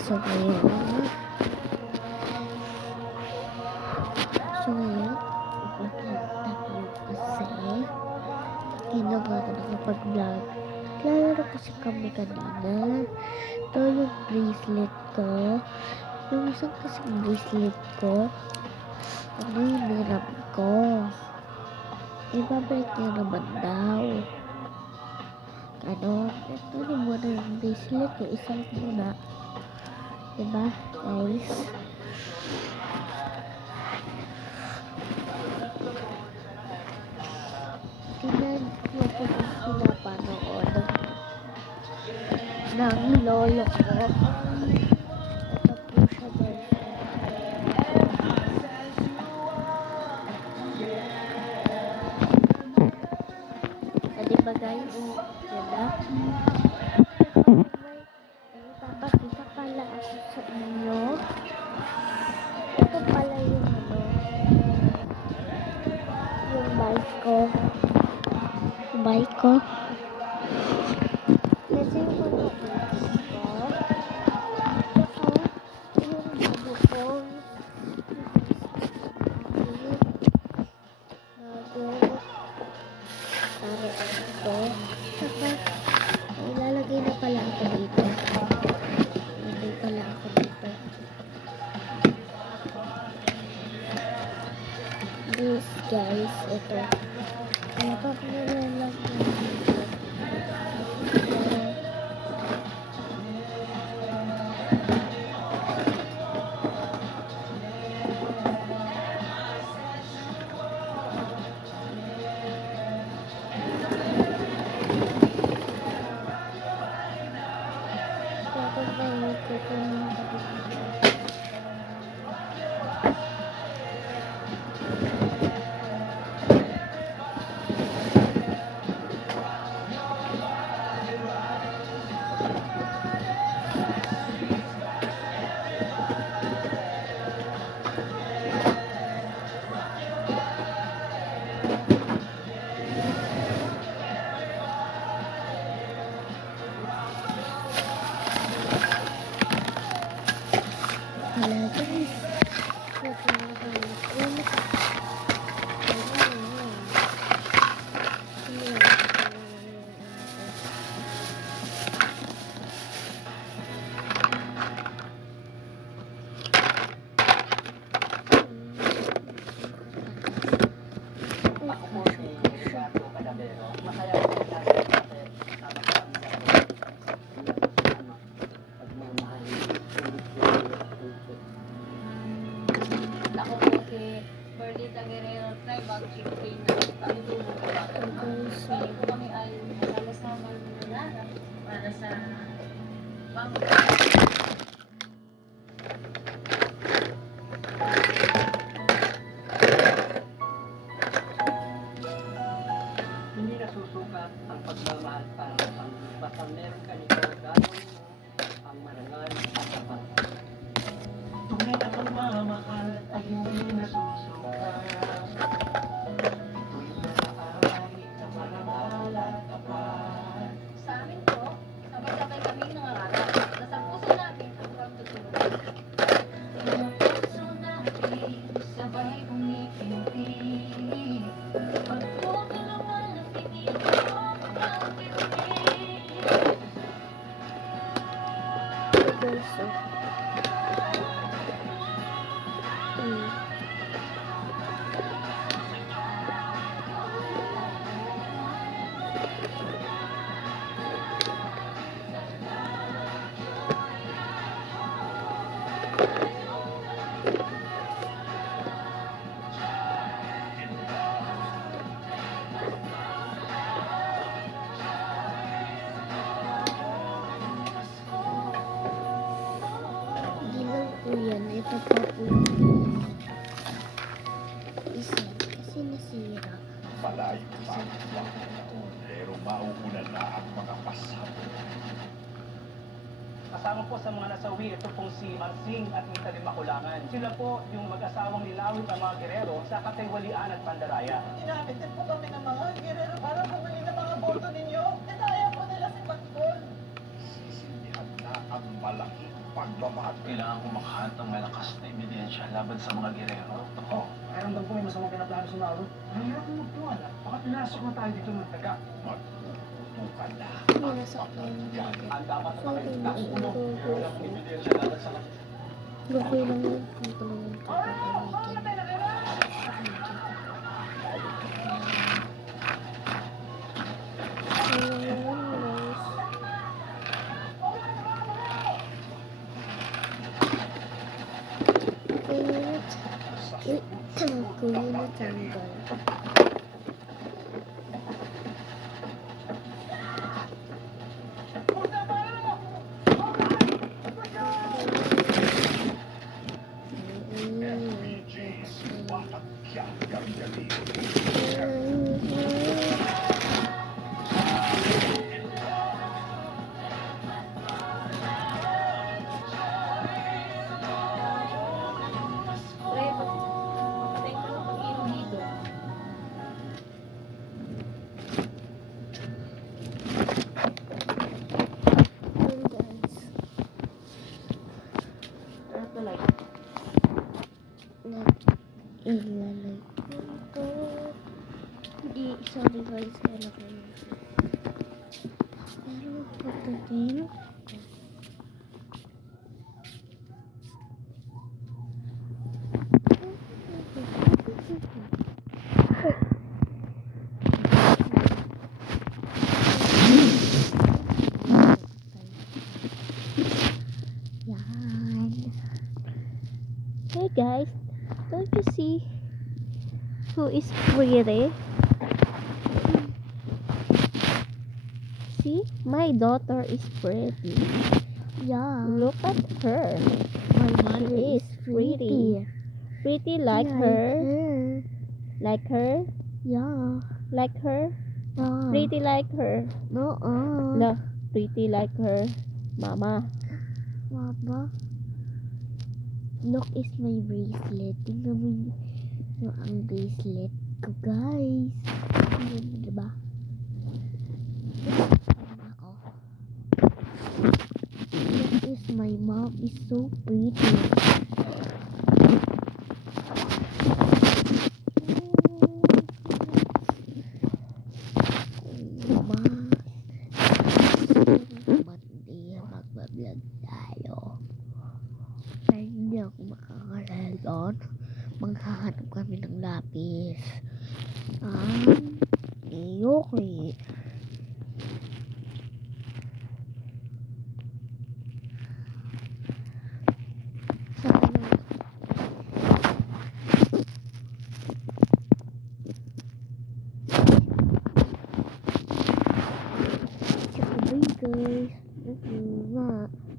So ngayon, maglalaro kasi ginawa ko nakapag-vlog. Naglalaro kasi kami kanina. Ito yung bracelet ko. Yung isang kasing bracelet ko, ano yung niram ko. Ibabalik niya naman daw. Ano, ito na muna yung bracelet. Yung isang muna. Diba, guys? Tingnan nyo po kung pinapanood ng lolo ko. Ito po siya, guys. Diba, guys? Diba? Papakita pala ako sa inyo. Ito pala yung yung bike ko. Bike ko. Kasi yung bike ko. Yung bago ko. Ito. Saka, ilalagay na pala ako dito. Ilalagay pala ako dito. This, guys, ito. Kapag nilalagay dito. Ako po si Berlita Guerrero, Tribal Chieftain na Pagdulo. Ngayon po kami ay magsama na para sa bangka. Hindi nasusukat ang pagmamahal para basta meron ka nito gagawin mo ang marangal at tapat. Tunay na pagmamahal ay hindi nasusukat. Ito'y nakaaway na marangal at tapat. Sa amin po, sabay-sabay kami nangangarap na sa puso natin ang pagtutulungan. Sa puso natin, sabay umipinti. Pagtutulungan ang pinito ang pinti. Guys, hindi lang po yan. Ito pa po yung isa. Kasi nasira. Malayo pa ang lakad, pero mauunan na ang mga pasabog. Kasama po sa mga nasawi, ito pong si Marsing at Mita Limakulangan. Sila po yung mag-asawang nilawit ang mga Guerrero sa Kataywalian at Pandaraya. Ginamit din po kami ng mga Guerrero para bumili ng mga boto ninyo. Kinaya po nila si Pagkol. Sisindihan na ang malaking pagbabago. Kailangan ko makahanap ng malakas na ebidensya laban sa mga gerero. Oh, pakiramdam ko may masamang pinaplano si Mauro. Ang hirap mo magtiwala. Baka pinasok na tayo dito ng taga. Magtutukan na Nirasak na yung yan. mga. Ang dapat na Sorry, kayo mas nakukulong. nagugos. Pero wala akong ebidensya laban sa mga... Okay lang yun kung tulungan ka gagamitin. Kuya na tanggal. FPJ, watakyak gabi-gabi. Pre, patay ka ng pag-inom dito. Yun guys. Ano to like? Ilalay ko ito. Hindi, sorry guys. Wala ko yun. Pero pagdating yan. Hey guys, don't you see who is pretty? See, my daughter is pretty. Yeah. Look at her. My mother is pretty. Pretty like her. Like her. Yeah. Like her. Pretty like her. No. No. Pretty like her. Mama. Mama. Look is my bracelet. Tingnan mo yung ang bracelet ko, guys. Tingnan mo, diba? Ako. Look is my mom is so pretty. Mama. Monday, magbablog tayo. Dahil hindi ako makakalala doon, maghahanap kami ng lapis. Okay. Bye guys. Thank you.